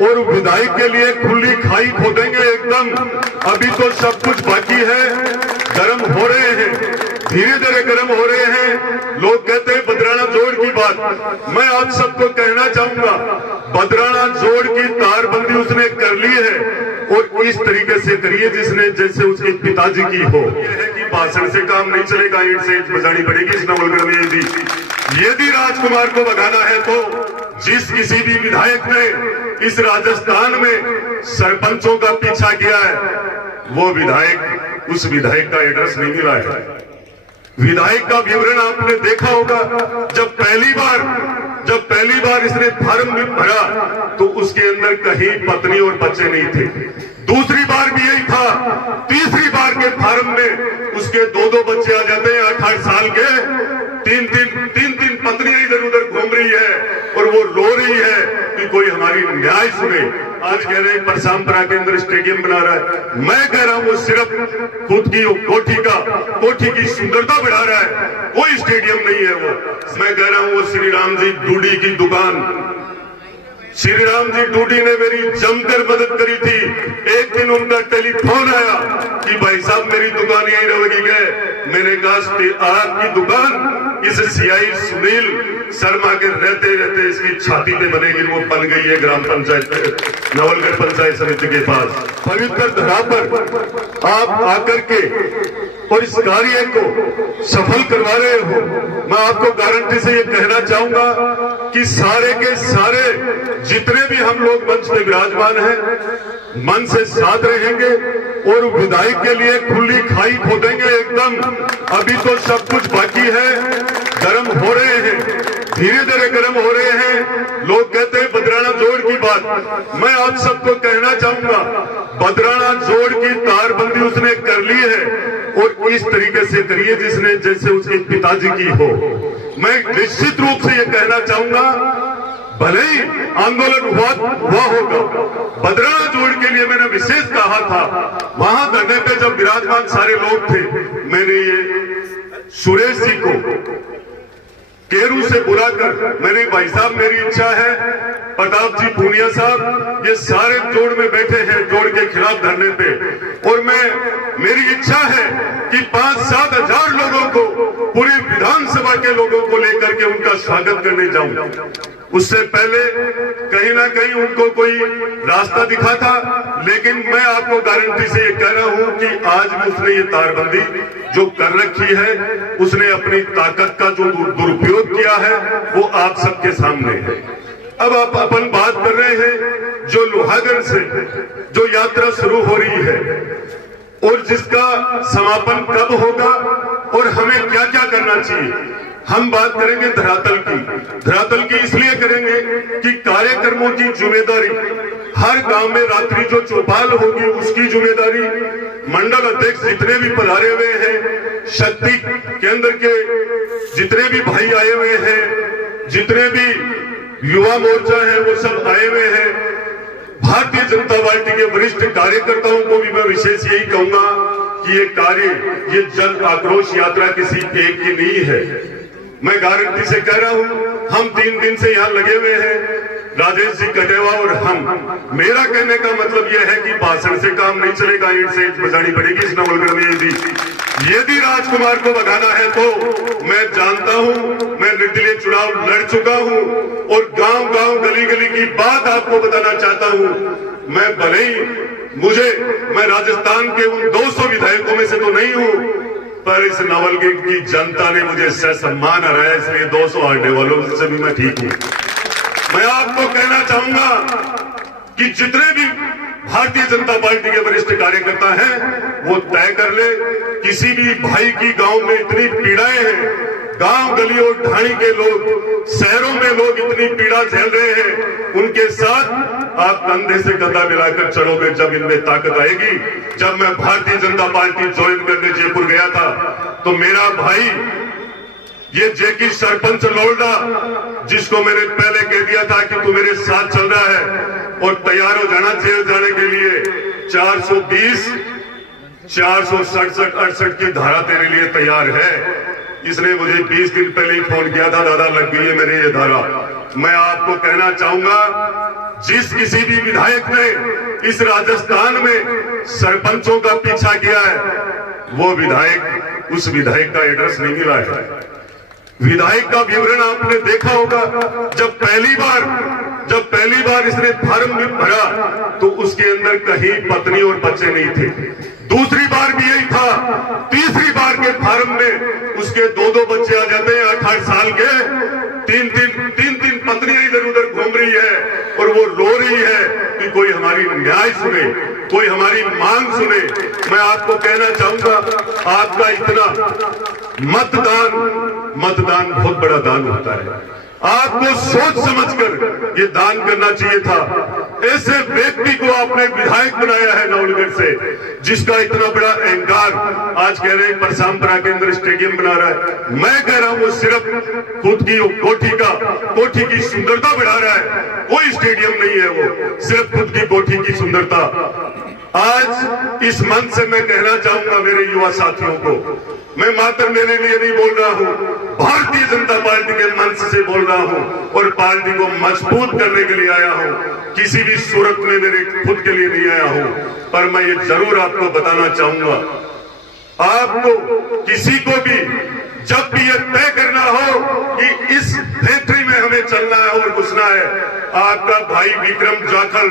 और विधायक के लिए खुली खाई खोदेंगे एकदम। अभी तो सब कुछ बाकी है, गर्म हो रहे हैं, धीरे धीरे गर्म हो रहे हैं। लोग कहते हैं बदराना जोड़ की बात, मैं आप सबको कहना चाहूंगा बदराना जोड़ की तारबंदी उसने कर ली है और इस तरीके से करिए जिसने जैसे उसके पिताजी की हो। यह है कि भाषण से काम नहीं चलेगा, ईंट से ईंट बजानी पड़ेगी इस नवलगढ़ में। यदि राजकुमार को भगाना है तो जिस किसी भी विधायक ने इस राजस्थान में सरपंचों का पीछा किया है वो विधायक, उस विधायक का एड्रेस नहीं मिला है। विधायक का विवरण आपने देखा होगा। जब पहली बार इसने फॉर्म में भरा तो उसके अंदर कहीं पत्नी और बच्चे नहीं थे। दूसरी बार भी यही था। तीसरी बार के फॉर्म में उसके दो बच्चे आ जाते हैं 8-8 साल के। तीन पत्नियां इधर उधर घूम रही है और वो रो रही है कि कोई हमारी न्याय सुने। आज कह रहे हैं परसामपुरा के अंदर स्टेडियम बना रहा है। मैं कह रहा हूं वो सिर्फ खुद की कोठी की सुंदरता बढ़ा रहा है, कोई स्टेडियम नहीं है वो। मैं कह रहा हूं वो श्री राम जी डूडी की दुकान, श्री राम जी डूडी ने मेरी जमकर मदद करी थी। एक दिन उनका टेलीफोन आया कि भाई साहब मेरी दुकान यहीं रहेगी क्या? मैंने कहा आपकी दुकान इस सीआई सुनील शर्मा के रहते रहते इसकी छाती पे बनेगी। वो बन गई है ग्राम पंचायत नवलगढ़ पंचायत समिति के पास। पवित्र धरा पर आप आकर के और इस कार्य को सफल करवा रहे हो। मैं आपको गारंटी से ये कहना चाहूंगा कि सारे के सारे जितने भी हम लोग मंच पे विराजमान हैं मन से साथ रहेंगे और विधायक के लिए खुली खाई खोदेंगे एकदम। अभी तो सब कुछ बाकी है, गर्म हो रहे हैं, धीरे धीरे गर्म हो रहे हैं। लोग कहते हैं बदराना जोड़ की बात, मैं आप सबको कहना चाहूंगा बदराना जोड़ की तारबंदी उसने कर ली है और इस तरीके से करिए जिसने जैसे उसके पिताजी की हो। मैं निश्चित रूप से ये कहना चाहूंगा भले ही आंदोलन हुआ होगा, बदराना जोड़ के लिए मैंने विशेष कहा था। वहां धरने पे जब विराजमान सारे लोग थे, मैंने ये सुरेश जी को केरू से बुलाकर मैंने भाई साहब मेरी इच्छा है, प्रताप जी पूनिया साहब ये सारे जोड़ में बैठे हैं जोड़ के खिलाफ धरने पे, और मेरी इच्छा है कि 5-7 हजार लोगों को पूरी विधानसभा के लोगों को लेकर के उनका स्वागत करने जाऊं। उससे पहले कहीं ना कहीं उनको कोई रास्ता दिखा था, लेकिन मैं आपको गारंटी से ये कह रहा हूं कि आज भी उसने ये तारबंदी जो कर रखी है, उसने अपनी ताकत का जो दुरुपयोग किया है वो आप सबके सामने है। अब आप अपन बात कर रहे हैं जो लोहागढ़ से जो यात्रा शुरू हो रही है और जिसका समापन कब होगा और हमें क्या क्या करना चाहिए। हम बात करेंगे धरातल की इसलिए करेंगे कि कार्यक्रमों की जिम्मेदारी हर गांव में रात्रि जो चौपाल होगी उसकी जिम्मेदारी मंडल अध्यक्ष जितने भी पधारे हुए हैं, शक्ति केंद्र के जितने भी भाई आए हुए हैं, जितने भी युवा मोर्चा है वो सब आए हुए हैं। भारतीय जनता पार्टी के वरिष्ठ कार्यकर्ताओं को भी मैं विशेष यही कहूंगा कि ये जन आक्रोश यात्रा किसी एक की नहीं है। मैं गारंटी से कह रहा हूं हम 3 दिन से यहाँ लगे हुए हैं, राजेश जी कटेवा और हम। मेरा कहने का मतलब यह है कि भाषण से काम नहीं चलेगा, ईंट से ईंट बजानी पड़ेगी इस नवलगढ़ में। यदि राजकुमार को भगाना है तो मैं जानता हूं, मैं निर्दलीय चुनाव लड़ चुका हूं और गांव गांव गली गली की बात आपको बताना चाहता हूं। मैं भले ही मैं राजस्थान के उन 200 विधायकों में से तो नहीं हूं, पर इस नवलगढ़ की जनता ने मुझे सम्मान हराया, इसलिए 200 आने वालों से भी मैं ठीक हूं। मैं आपको कहना चाहूंगा कि जितने भी भारतीय जनता पार्टी के वरिष्ठ कार्यकर्ता हैं वो तय कर ले, किसी भी भाई की गांव में इतनी पीड़ाएं हैं, गांव गली और ढाणी के लोग, शहरों में लोग इतनी पीड़ा झेल रहे हैं, उनके साथ आप कंधे से कंधा मिलाकर चलोगे जब इनमें ताकत आएगी। जब मैं भारतीय जनता पार्टी ज्वाइन करने जयपुर गया था तो मेरा भाई ये जेकी सरपंच लोल्डा, जिसको मैंने पहले कह दिया था कि तू मेरे साथ चल रहा है और तैयार हो जाना जेल जाने के लिए, 420, 467-68 की धारा तेरे लिए तैयार है। इसने मुझे 20 दिन पहले ही फोन किया था, दादा लग गई है मेरी ये धारा। मैं आपको कहना चाहूंगा जिस किसी भी विधायक ने इस राजस्थान में सरपंचों का पीछा किया है, वो विधायक, उस विधायक का एड्रेस नहीं मिला है। विधायक का विवरण आपने देखा होगा। जब पहली बार इसने फार्म में भरा तो उसके अंदर कहीं पत्नी और बच्चे नहीं थे। दूसरी बार भी यही था। तीसरी बार के फार्म में उसके दो बच्चे आ जाते हैं 8-8 साल के। तीन पत्नियां इधर उधर घूम रही है और वो रो रही है कि कोई हमारी न्याय सुने, कोई हमारी मांग सुने। मैं आपको कहना चाहूंगा, आपका इतना मतदान बहुत बड़ा दान होता है। आपको सोच समझकर ये दान करना चाहिए था। ऐसे व्यक्ति को आपने विधायक बनाया है नवलगढ़ से, जिसका इतना बड़ा अहंकार। आज कह रहे हैं परसामपुरा के अंदर स्टेडियम बना रहा है। मैं कह रहा हूं वो सिर्फ खुद की कोठी की सुंदरता बढ़ा रहा है। कोई स्टेडियम नहीं है, वो सिर्फ खुद की कोठी की सुंदरता। आज इस मंच से मैं कहना चाहूंगा मेरे युवा साथियों को, मैं मात्र मेरे लिए नहीं बोल रहा हूं, भारतीय जनता पार्टी के मंच से बोल रहा हूं और पार्टी को मजबूत करने के लिए आया हूं। किसी भी सूरत में मेरे खुद के लिए नहीं आया हूं, पर मैं ये जरूर आपको बताना चाहूंगा, आपको किसी को भी जब भी ये तय करना हो कि इस फैक्ट्री में हमें चलना है और घुसना है, आपका भाई विक्रम जाखल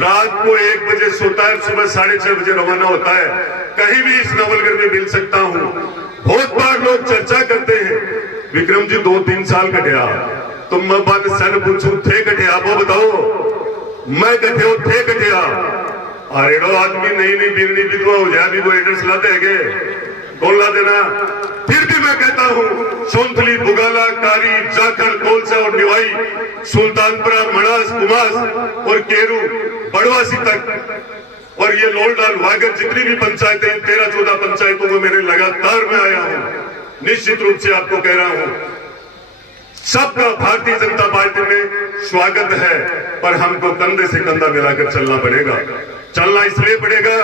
रात को 1 बजे सोता है, सुबह 6:30 बजे रवाना होता है। कहीं भी इस नवलगढ़ में मिल सकता हूं। बहुत बार लोग चर्चा करते हैं, विक्रम जी 2-3 साल कटिया, तो मैं बात सन पूछू थे कटिया, वो बताओ मैं कटे हो थे कटिया। अरे आदमी नहीं बिरनी विधवा हो जाए भी वो एड्रेस लाते है कौन ला देना। फिर भी मैं कहता हूं, सोनथली, बुगाला, कारी, जाखल, कोलसा और निवाई, सुल्तानपुरा, मणास, कुमास और केरू, बड़वासी तक और ये लोलडाल, वागर, जितनी भी पंचायतें 13-14 पंचायतों में मेरे लगातार में आया हूं। निश्चित रूप से आपको कह रहा हूं, सबका भारतीय जनता पार्टी में स्वागत है, पर हमको कंधे से कंधा मिलाकर चलना पड़ेगा। चलना इसलिए पड़ेगा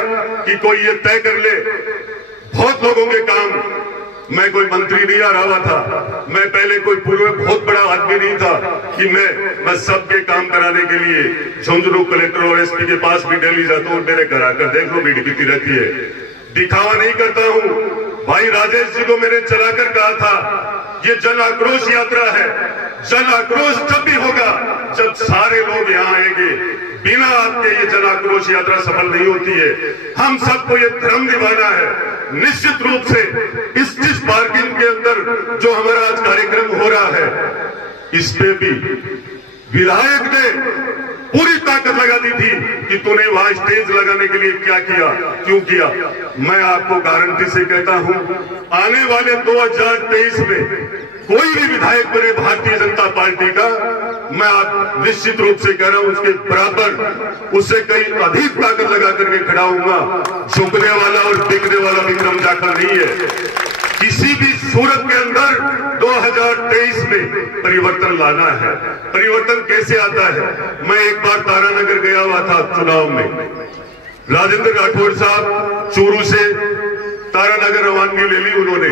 कि कोई ये तय कर ले, बहुत लोगों के काम, मैं कोई मंत्री नहीं आ रहा था, मैं पहले कोई पूर्व में बहुत बड़ा आदमी नहीं था कि मैं सबके काम कराने के लिए झुंझुनू कलेक्टर और एसपी के पास भी दिल्ली जाता हूँ। मेरे घर आकर देख लो भीड़ कितनी रहती है। दिखावा नहीं करता हूँ। भाई राजेश जी को मैंने चलाकर कहा था, ये जन आक्रोश यात्रा है। जन आक्रोश तब भी होगा जब सारे लोग यहाँ आएंगे। बिना आपके ये जन आक्रोश यात्रा सफल नहीं होती है। हम सबको ये धर्म निभाना है। निश्चित रूप से इस पार्किंग के अंदर जो हमारा आज कार्यक्रम हो रहा है, इस पे भी विधायक ने पूरी ताकत लगा दी थी कि तूने वहां स्टेज लगाने के लिए क्या किया, क्यों किया। मैं आपको गारंटी से कहता हूं, आने वाले 2023 में कोई भी विधायक बने भारतीय जनता पार्टी का, मैं आप निश्चित रूप से कह रहा हूं, उसके बराबर उससे कई अधिक ताकत लगा करके खड़ा हूंगा। झुकने वाला और बिकने वाला विक्रम जाखल नहीं है। किसी भी सूरत के अंदर 2023 में परिवर्तन लाना है। परिवर्तन कैसे आता है? मैं एक बार तारानगर गया हुआ था चुनाव में। राजेंद्र राठौड़ साहब चूरू से तारानगर रवानगी ले ली उन्होंने।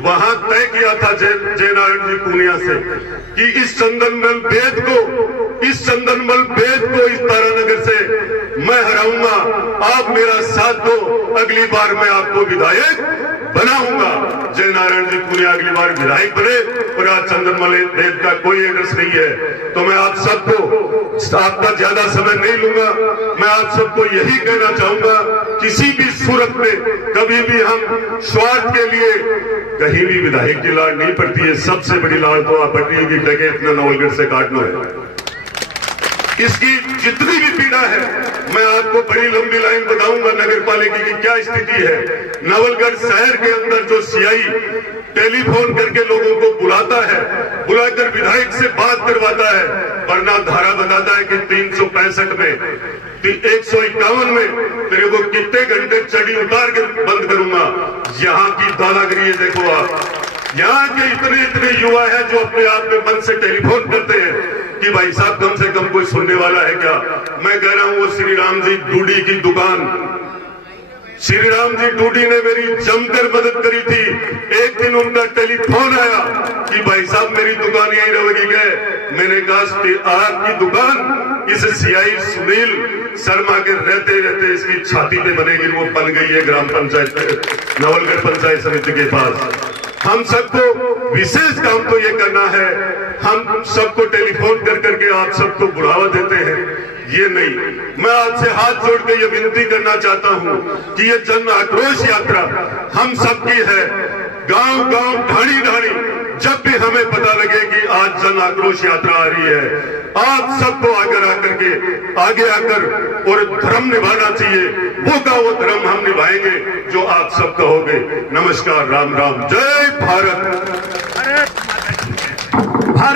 वहां तय किया था जयनारायण जी पूनिया से कि इस चंदनमल बेद को इस तारानगर से मैं हराऊंगा, आप मेरा साथ दो, अगली बार मैं आपको विधायक बनाऊंगा। जयनारायण जी पूनिया अगली बार विधायक बने और आज चंदनमल बेद का कोई एड्रेस नहीं है। तो मैं आप सबको, आपका ज्यादा समय नहीं लूंगा, मैं आप सबको यही कहना चाहूंगा, किसी भी सूरत में कभी भी हम स्वार्थ के लिए कहीं भी विधायक की लाड़ नहीं पड़ती है। सबसे बड़ी लाड़ तो आप पटरी की जगह इतना नवलगढ़ से काटना है। इसकी जितनी भी पीड़ा है, मैं आपको बड़ी लंबी लाइन बताऊंगा नगर पालिका की क्या स्थिति है। नवलगढ़ शहर के अंदर जो सीआई टेलीफोन करके लोगों को बुलाता है, बुलाकर विधायक से बात करवाता है, वरना धारा बताता है कि 365 में 151 में तेरे को कितने घंटे चढ़ी उतार के बंद करूंगा। यहाँ की दादागिरी देखो आप। यहाँ के इतने युवा है जो अपने आप में मन से टेलीफोन करते हैं कि भाई साहब कम से कम कोई सुनने वाला है क्या। मैं कह रहा हूं वो श्री राम जी डूडी की दुकान श्री राम जी टूडी ने मेरी जमकर मदद करी थी। एक दिन उनका टेलीफोन आया कि भाई साहब मेरी दुकान यहीं रहेगी गए। मैंने कहा आपकी दुकान इस सीआई सुनील शर्मा के रहते रहते इसकी छाती पे बनेगी। वो बन गई है ग्राम पंचायत नवलगढ़ पंचायत समिति के पास। हम सबको विशेष काम तो ये करना है, हम सबको टेलीफोन कर करके आप सबको बढ़ावा देते हैं, ये नहीं। मैं आपसे हाथ जोड़ के ये विनती करना चाहता हूं कि ये जन आक्रोश यात्रा हम सबकी है। गांव गांव ढाणी ढाणी जब भी हमें पता लगे कि आज जन आक्रोश यात्रा आ रही है, आप सबको आगे आकर और धर्म निभाना चाहिए। वो का वो धर्म हम निभाएंगे जो आप सब कहोगे। नमस्कार, राम राम, जय भारत।